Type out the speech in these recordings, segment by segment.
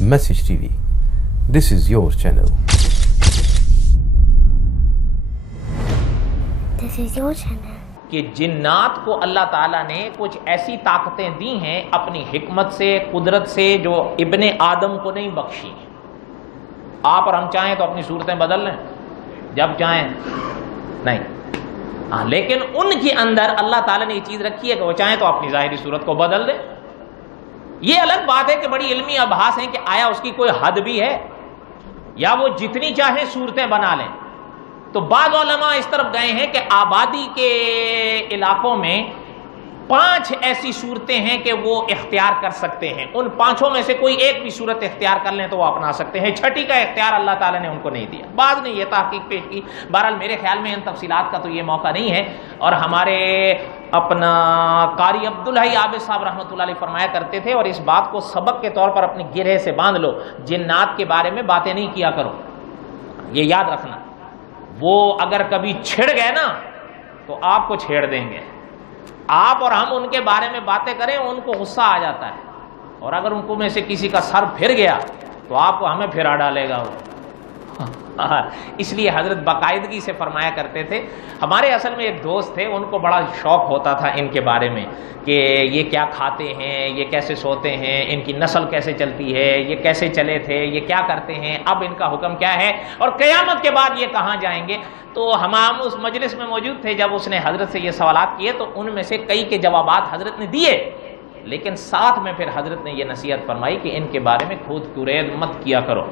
Message TV. This is your channel. This is your channel. کہ جنات کو اللہ تعالیٰ نے کچھ ایسی طاقتیں دی ہیں اپنی حکمت سے، قدرت سے، جو ابن آدم کو نہیں بخشی. آپ اور ہم چاہیں تو اپنی صورتیں بدل لیں جب چاہیں، نہیں ہاں، لیکن ان کے اندر اللہ تعالیٰ نے یہ چیز رکھی ہے کہ وہ چاہیں تو اپنی ظاہری صورت کو بدل دیں. یہ الگ بات ہے کہ بڑی علمی ابحاث ہیں کہ آیا اس کی کوئی حد بھی ہے یا وہ جتنی چاہیں صورتیں بنا لیں. تو بعض علماء اس طرف گئے ہیں کہ آبادی کے علاقوں میں 5 ایسی صورتیں ہیں کہ وہ اختیار کر سکتے ہیں. ان 5 میں سے کوئی ایک بھی صورت اختیار کر لیں تو وہ اپنا سکتے ہیں. 6 کا اختیار اللہ تعالیٰ نے ان کو نہیں دیا. بعض نے یہ تحقیق پیش کی. بہرحال میرے خیال میں ان تفصیلات کا تو یہ موقع نہیں ہے. اور ہمارے اپنا قاری عبدالحی عابد صاحب رحمۃ اللہ علیہ فرمایا کرتے تھے، اور اس بات کو سبق کے طور پر اپنی گرہ سے باندھ لو، جنات کے بارے میں باتیں نہیں کیا کرو. یہ یاد رکھنا، وہ اگر کبھی چھڑ گئے نا تو آپ کو چھیڑ دیں گے. آپ اور ہم ان کے بارے میں باتیں کریں ان کو غصہ آ جاتا ہے، اور اگر ان کو میں سے کسی کا سر پھر گیا تو آپ کو ہمیں پھرا ڈالے گا وہ. اس لیے حضرت باقاعدگی سے فرمایا کرتے تھے. ہمارے اصل میں ایک دوست تھے، ان کو بڑا شوق ہوتا تھا ان کے بارے میں کہ یہ کیا کھاتے ہیں، یہ کیسے سوتے ہیں، ان کی نسل کیسے چلتی ہے، یہ کیسے چلے تھے، یہ کیا کرتے ہیں، اب ان کا حکم کیا ہے، اور قیامت کے بعد یہ کہاں جائیں گے. تو ہم اس مجلس میں موجود تھے جب اس نے حضرت سے یہ سوالات کیے، تو ان میں سے کئی کے جوابات حضرت نے دیے، لیکن ساتھ میں پھر حضرت نے یہ نصیحت فرمائی کہ ان کے بارے میں کھود کرید مت کیا کرو،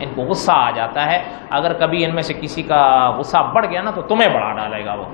ان کو غصہ آ جاتا ہے. اگر کبھی ان میں سے کسی کا غصہ بڑھ گیا نا تو تمہیں بڑھا ڈالے گا وہ.